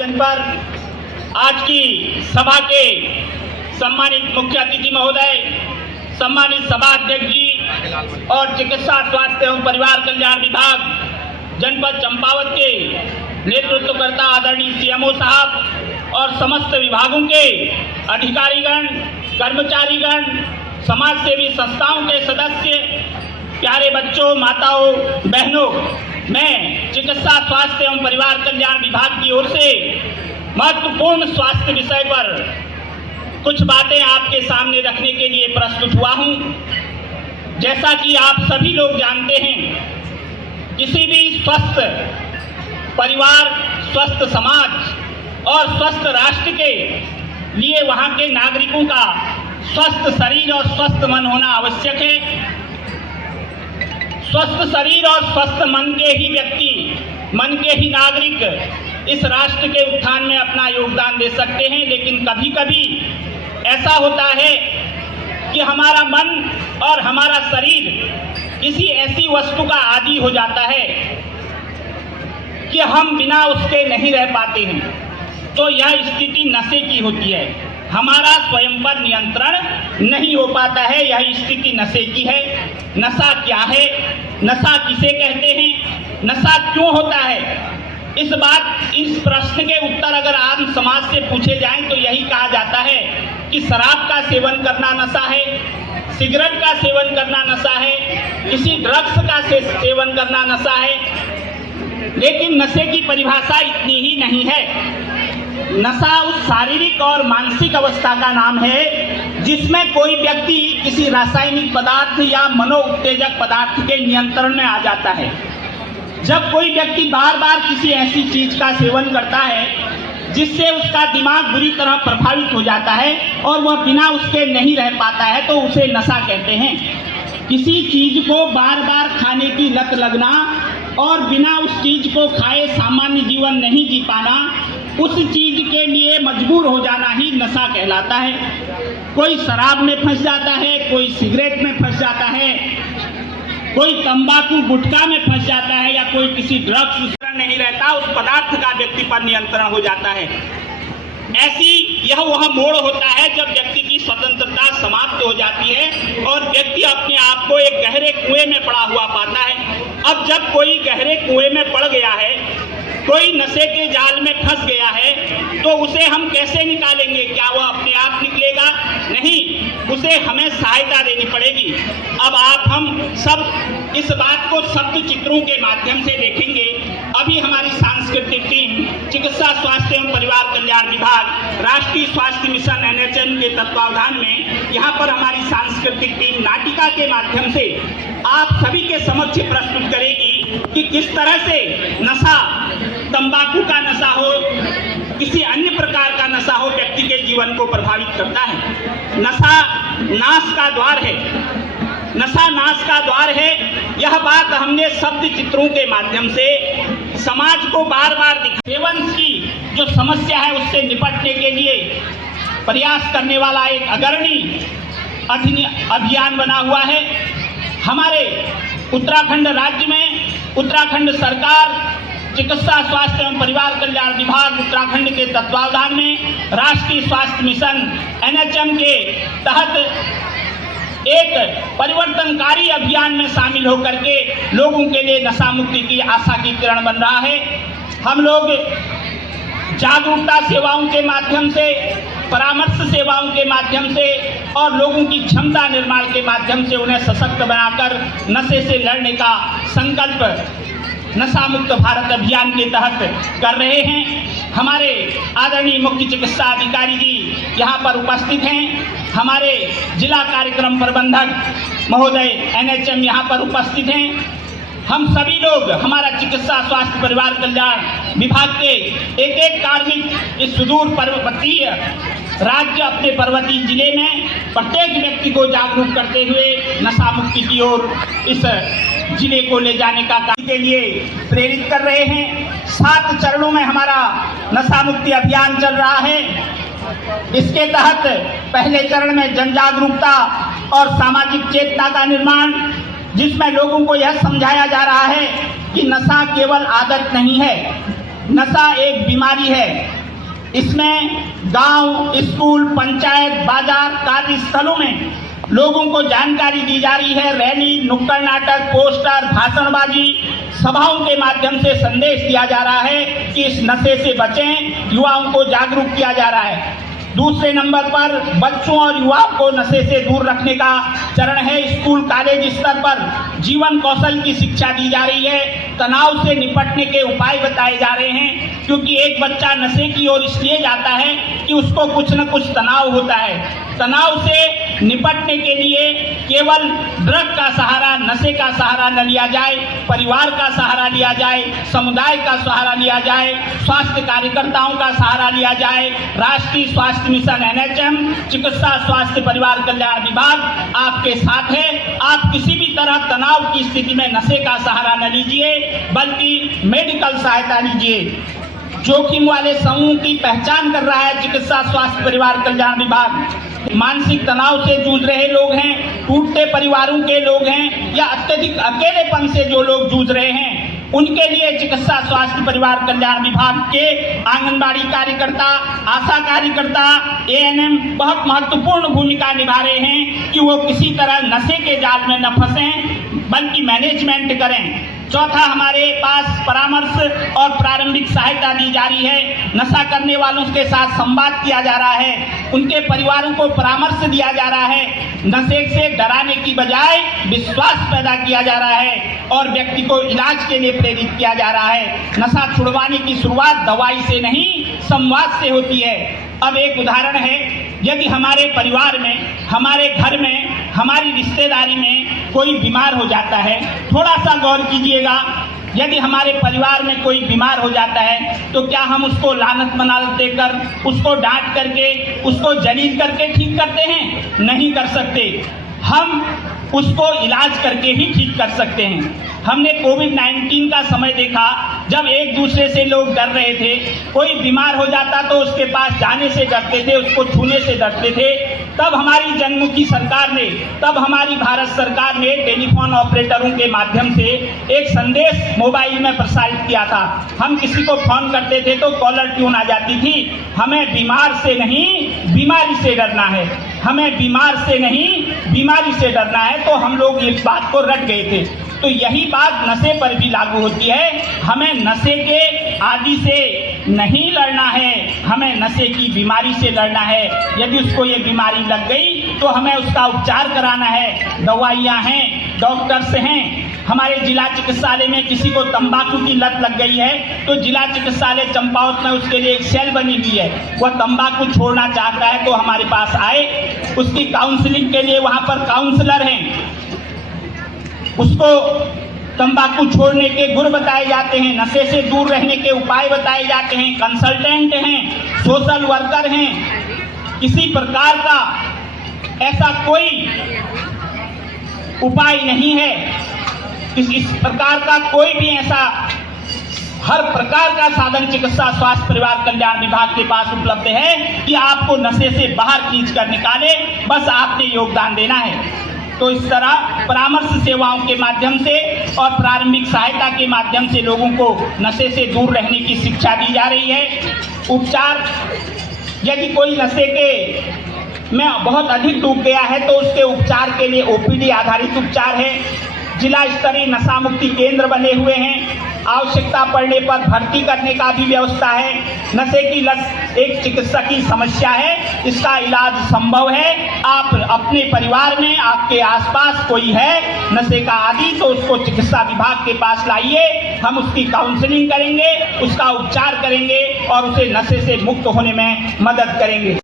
पर आज की सभा के सम्मानित मुख्य अतिथि महोदय, सम्मानित सभा अध्यक्ष जी और चिकित्सा स्वास्थ्य एवं परिवार कल्याण विभाग जनपद चंपावत के नेतृत्वकर्ता आदरणीय सीएमओ साहब और समस्त विभागों के अधिकारीगण, कर्मचारीगण, समाज सेवी संस्थाओं के सदस्य, प्यारे बच्चों, माताओं, बहनों, मैं चिकित्सा स्वास्थ्य एवं परिवार कल्याण विभाग की ओर से महत्वपूर्ण स्वास्थ्य विषय पर कुछ बातें आपके सामने रखने के लिए प्रस्तुत हुआ हूं। जैसा कि आप सभी लोग जानते हैं, किसी भी स्वस्थ परिवार, स्वस्थ समाज और स्वस्थ राष्ट्र के लिए वहां के नागरिकों का स्वस्थ शरीर और स्वस्थ मन होना आवश्यक है। स्वस्थ शरीर और स्वस्थ मन के ही व्यक्ति, मन के ही नागरिक इस राष्ट्र के उत्थान में अपना योगदान दे सकते हैं। लेकिन कभी कभी ऐसा होता है कि हमारा मन और हमारा शरीर किसी ऐसी वस्तु का आदी हो जाता है कि हम बिना उसके नहीं रह पाते हैं। तो यह स्थिति नशे की होती है, हमारा स्वयं पर नियंत्रण नहीं हो पाता है। यह स्थिति नशे की है। नशा क्या है, नशा किसे कहते हैं, नशा क्यों होता है? इस प्रश्न के उत्तर अगर आम समाज से पूछे जाएं तो यही कहा जाता है कि शराब का सेवन करना नशा है, सिगरेट का सेवन करना नशा है, किसी ड्रग्स का सेवन करना नशा है। लेकिन नशे की परिभाषा इतनी ही नहीं है। नशा उस शारीरिक और मानसिक अवस्था का नाम है जिसमें कोई व्यक्ति किसी रासायनिक पदार्थ या मनोउत्तेजक पदार्थ के नियंत्रण में आ जाता है। जब कोई व्यक्ति बार बार किसी ऐसी चीज का सेवन करता है जिससे उसका दिमाग बुरी तरह प्रभावित हो जाता है और वह बिना उसके नहीं रह पाता है, तो उसे नशा कहते हैं। किसी चीज को बार बार खाने की लत लगना और बिना उस चीज को खाए सामान्य जीवन नहीं जी पाना, उस चीज के लिए मजबूर हो जाना ही नशा कहलाता है। कोई शराब में फंस जाता है, कोई सिगरेट में फंस जाता है, कोई तंबाकू गुटखा में फंस जाता है या कोई किसी ड्रग्स नहीं रहता, उस पदार्थ का व्यक्ति पर नियंत्रण हो जाता है। यह वह मोड़ होता है जब व्यक्ति की स्वतंत्रता समाप्त हो जाती है और व्यक्ति अपने आप को एक गहरे कुएं में पड़ा हुआ पाता है। अब जब कोई गहरे कुएं में पड़ गया है, कोई नशे के जाल में फंस गया है, तो उसे हम कैसे निकालेंगे? क्या वह अपने आप निकलेगा? नहीं, उसे हमें सहायता देनी पड़ेगी। अब हम सब इस बात को शब्द चित्रों के माध्यम से देखेंगे। अभी हमारी सांस्कृतिक टीम चिकित्सा स्वास्थ्य एवं परिवार कल्याण विभाग, राष्ट्रीय स्वास्थ्य मिशन NHM के तत्वावधान में यहाँ पर हमारी सांस्कृतिक टीम नाटिका के माध्यम से आप सभी के समक्ष प्रस्तुत करेगी कि किस तरह से नशा, तंबाकू का नशा हो, किसी अन्य प्रकार का नशा हो, व्यक्ति के जीवन को प्रभावित करता है। नशा नाश का द्वार है, नशा नाश का द्वार है। यह बात हमने शब्द चित्रों के माध्यम से समाज को बार बार सेवन की जो समस्या है उससे निपटने के लिए प्रयास करने वाला एक अग्रणी अभियान बना हुआ है। हमारे उत्तराखंड राज्य में उत्तराखंड सरकार चिकित्सा स्वास्थ्य एवं परिवार कल्याण विभाग उत्तराखंड के तत्वावधान में राष्ट्रीय स्वास्थ्य मिशन NHM के तहत एक परिवर्तनकारी अभियान में शामिल होकर के लोगों के लिए नशा मुक्ति की आशा की किरण बन रहा है। हम लोग जागरूकता सेवाओं के माध्यम से, परामर्श सेवाओं के माध्यम से और लोगों की क्षमता निर्माण के माध्यम से उन्हें सशक्त बनाकर नशे से लड़ने का संकल्प नशा मुक्त भारत अभियान के तहत कर रहे हैं। हमारे आदरणीय मुख्य चिकित्सा अधिकारी जी यहाँ पर उपस्थित हैं। हमारे जिला कार्यक्रम प्रबंधक महोदय NHM यहाँ पर उपस्थित हैं। हम सभी लोग, हमारा चिकित्सा स्वास्थ्य परिवार कल्याण विभाग के एक एक कार्मिक इस सुदूर पर्वतीय राज्य, अपने पर्वतीय जिले में प्रत्येक व्यक्ति को जागरूक करते हुए नशा मुक्ति की ओर इस जिले को ले जाने का कार्य के लिए प्रेरित कर रहे हैं। 7 चरणों में हमारा नशा मुक्ति अभियान चल रहा है। इसके तहत पहले चरण में जन जागरूकता और सामाजिक चेतना का निर्माण, जिसमें लोगों को यह समझाया जा रहा है कि नशा केवल आदत नहीं है, नशा एक बीमारी है। इसमें गांव, स्कूल, पंचायत, बाजार, कार्यस्थलों में लोगों को जानकारी दी जा रही है। रैली, नुक्कड़ नाटक, पोस्टर, भाषणबाजी, सभाओं के माध्यम से संदेश दिया जा रहा है कि इस नशे से बचें, युवाओं को जागरूक किया जा रहा है। दूसरे नंबर पर बच्चों और युवाओं को नशे से दूर रखने का चरण है। स्कूल, कॉलेज स्तर पर जीवन कौशल की शिक्षा दी जा रही है। तनाव से निपटने के उपाय बताए जा रहे हैं, क्योंकि एक बच्चा नशे की ओर इसलिए जाता है कि उसको कुछ न कुछ तनाव होता है। तनाव से निपटने के लिए केवल ड्रग का सहारा, नशे का सहारा न लिया जाए, परिवार का सहारा लिया जाए, समुदाय का सहारा लिया जाए, स्वास्थ्य कार्यकर्ताओं का सहारा लिया जाए। राष्ट्रीय स्वास्थ्य मिशन NHM, चिकित्सा स्वास्थ्य परिवार कल्याण विभाग आपके साथ है। आप किसी भी तरह तनाव की स्थिति में नशे का सहारा न लीजिए, बल्कि मेडिकल सहायता लीजिए। जोखिम वाले समूह की पहचान कर रहा है चिकित्सा स्वास्थ्य परिवार कल्याण विभाग। मानसिक तनाव से जूझ रहे लोग हैं, टूटते परिवारों के लोग हैं, या अत्यधिक अकेलेपन से जो लोग जूझ रहे हैं, उनके लिए चिकित्सा स्वास्थ्य परिवार कल्याण विभाग के आंगनबाड़ी कार्यकर्ता, आशा कार्यकर्ता, ANM बहुत महत्वपूर्ण भूमिका निभा रहे हैं कि वो किसी तरह नशे के जाल में न फंसें, बल्कि मैनेजमेंट करें। चौथा, हमारे पास परामर्श और प्रारंभिक सहायता दी जा रही है। नशा करने वालों के साथ संवाद किया जा रहा है, उनके परिवारों को परामर्श दिया जा रहा है। नशे से डराने की बजाय विश्वास पैदा किया जा रहा है और व्यक्ति को इलाज के लिए प्रेरित किया जा रहा है। नशा छुड़वाने की शुरुआत दवाई से नहीं, संवाद से होती है। अब एक उदाहरण है, यदि हमारे परिवार में, हमारे घर में, हमारी रिश्तेदारी में कोई बीमार हो जाता है, थोड़ा सा गौर कीजिएगा। यदि हमारे परिवार में कोई बीमार हो जाता है तो क्या हम उसको लानत मनानत देकर, उसको डांट करके, उसको जलील करके ठीक करते हैं? नहीं कर सकते। हम उसको इलाज करके ही ठीक कर सकते हैं। हमने कोविड-19 का समय देखा, जब एक दूसरे से लोग डर रहे थे। कोई बीमार हो जाता तो उसके पास जाने से डरते थे, उसको छूने से डरते थे। तब हमारी जनमुखी सरकार ने, तब हमारी भारत सरकार ने टेलीफोन ऑपरेटरों के माध्यम से एक संदेश मोबाइल में प्रसारित किया था। हम किसी को फोन करते थे तो कॉलर ट्यून आ जाती थी, हमें बीमार से नहीं बीमारी से डरना है, हमें बीमार से नहीं बीमारी से डरना है। तो हम लोग इस बात को रट गए थे। तो यही बात नशे पर भी लागू होती है। हमें नशे के आदि से नहीं लड़ना है, हमें नशे की बीमारी से लड़ना है। यदि उसको ये बीमारी लग गई तो हमें उसका उपचार कराना है। दवाइयाँ हैं, डॉक्टर्स हैं। हमारे जिला चिकित्सालय में किसी को तंबाकू की लत लग गई है तो जिला चिकित्सालय चंपावत में उसके लिए एक सेल बनी हुई है। वह तंबाकू छोड़ना चाहता है तो हमारे पास आए, उसकी काउंसलिंग के लिए वहाँ पर काउंसलर हैं, उसको तंबाकू छोड़ने के गुण बताए जाते हैं, नशे से दूर रहने के उपाय बताए जाते हैं, कंसल्टेंट हैं, सोशल वर्कर हैं। किसी प्रकार का ऐसा कोई उपाय नहीं है, इस प्रकार का कोई भी ऐसा, हर प्रकार का साधन चिकित्सा स्वास्थ्य परिवार कल्याण विभाग के पास उपलब्ध है कि आपको नशे से बाहर खींच कर निकाले, बस आपने योगदान देना है। तो इस तरह परामर्श सेवाओं के माध्यम से और प्रारंभिक सहायता के माध्यम से लोगों को नशे से दूर रहने की शिक्षा दी जा रही है। उपचार, यदि कोई नशे के में बहुत अधिक डूब गया है तो उसके उपचार के लिए OPD आधारित उपचार है। जिला स्तरीय नशा मुक्ति केंद्र बने हुए हैं। आवश्यकता पड़ने पर भर्ती करने का भी व्यवस्था है। नशे की लत एक चिकित्सकीय समस्या है, इसका इलाज संभव है। आप अपने परिवार में, आपके आसपास कोई है नशे का आदी तो उसको चिकित्सा विभाग के पास लाइए, हम उसकी काउंसलिंग करेंगे, उसका उपचार करेंगे और उसे नशे से मुक्त होने में मदद करेंगे।